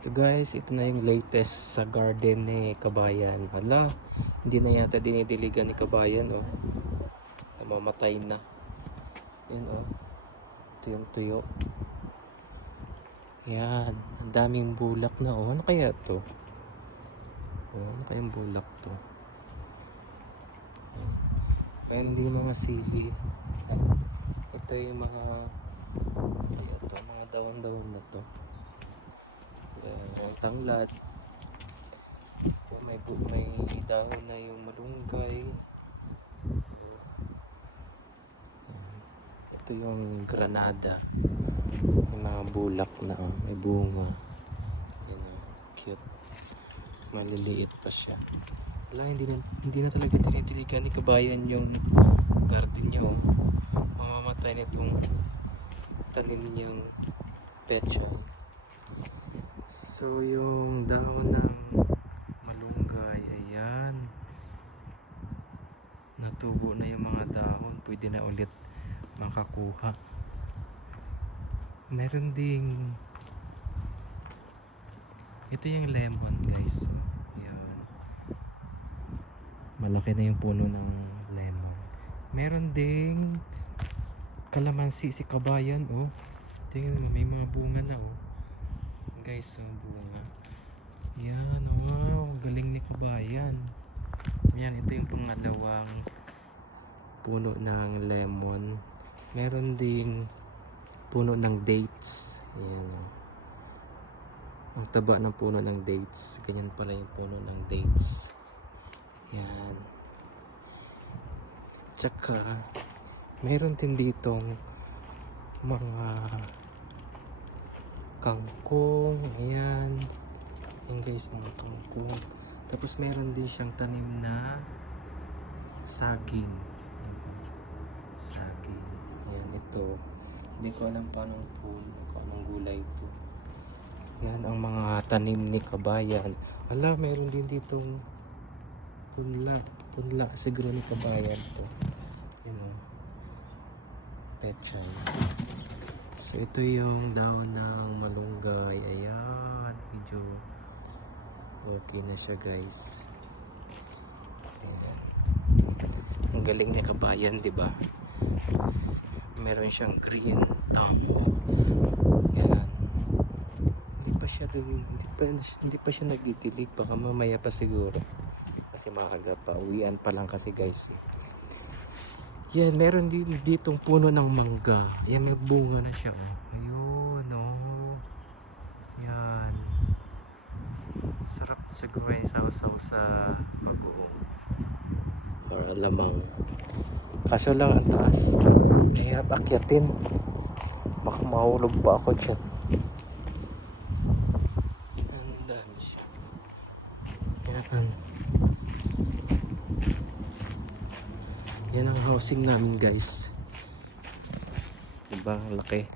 So guys, ito na yung latest sa garden ni Kabayan. Hala, hindi na yata dinidiligan ni Kabayan, oh. Namamatay na. Yan, oh. Ito yung tuyo. Yan, ang daming bulak na, oh. Ano kaya to? Oh, ano kayang bulak to? Ayan, hindi mga sili. Ito yung mga kaya to, mga daon-daon na to. Yan, ang tanglad. May dahon na yung malunggay. Ito yung granada. May mga bulak na, oh. May bunga. Yan, oh. Cute. Maliliit pa siya. Wala, hindi na talaga tinitiligan ni Kabayan yung garden niya, oh. Mamamatay na itong tanim niyang pechay. So yung dahon ng malunggay, ayan, natubo na yung mga dahon, pwede na ulit makakuha. Meron ding ito yung lemon, guys. Ayan, malaki na yung puno ng lemon. Meron ding kalamansi si Kabayan, oh. Tingnan mo, may mga bunga na, oh. Guys, oh, bunga. Yan, wow, galing ni Kabayan. Yan, ito yung pangalawang puno ng lemon. Meron ding puno ng dates. Ayan, oh. Ang taba ng puno ng dates. Ganyan pala yung puno ng dates. Yan. Tsaka meron din ditong mga kangkong. Ayan. Ayan guys, mga kangkong. Tapos meron din siyang tanim na saging. Ayan. Saging. Ayan, ito. Hindi ko alam kung anong gulay ito. Yan ang mga tanim ni Kabayan. Ala, meron din ditong punla. Punla siguro ni Kabayan to. Yan o. Pechay. So ito yung daon ng malunggay. Ayan. Medyo okay na siya, guys. Ayan. Ang galing ni Kabayan, di ba? Meron siyang green thumb. Yan. Hindi pa siya nagdidilig. Baka mamaya pa siguro. Kasi maaga pa. Uwian pa lang kasi, guys. Yan, meron din ditong puno ng mangga. Yan, may bunga na siya, oh. Ayun, oh. Yan. Sarap siguro yung sausaw sa pag-uong. Or alamang. Kaso lang ang taas. Mahirap akyatin. Baka mahulog pa ako dyan. Ang dami siya. Yan. Yan ang housing namin, guys. Diba? Ang laki.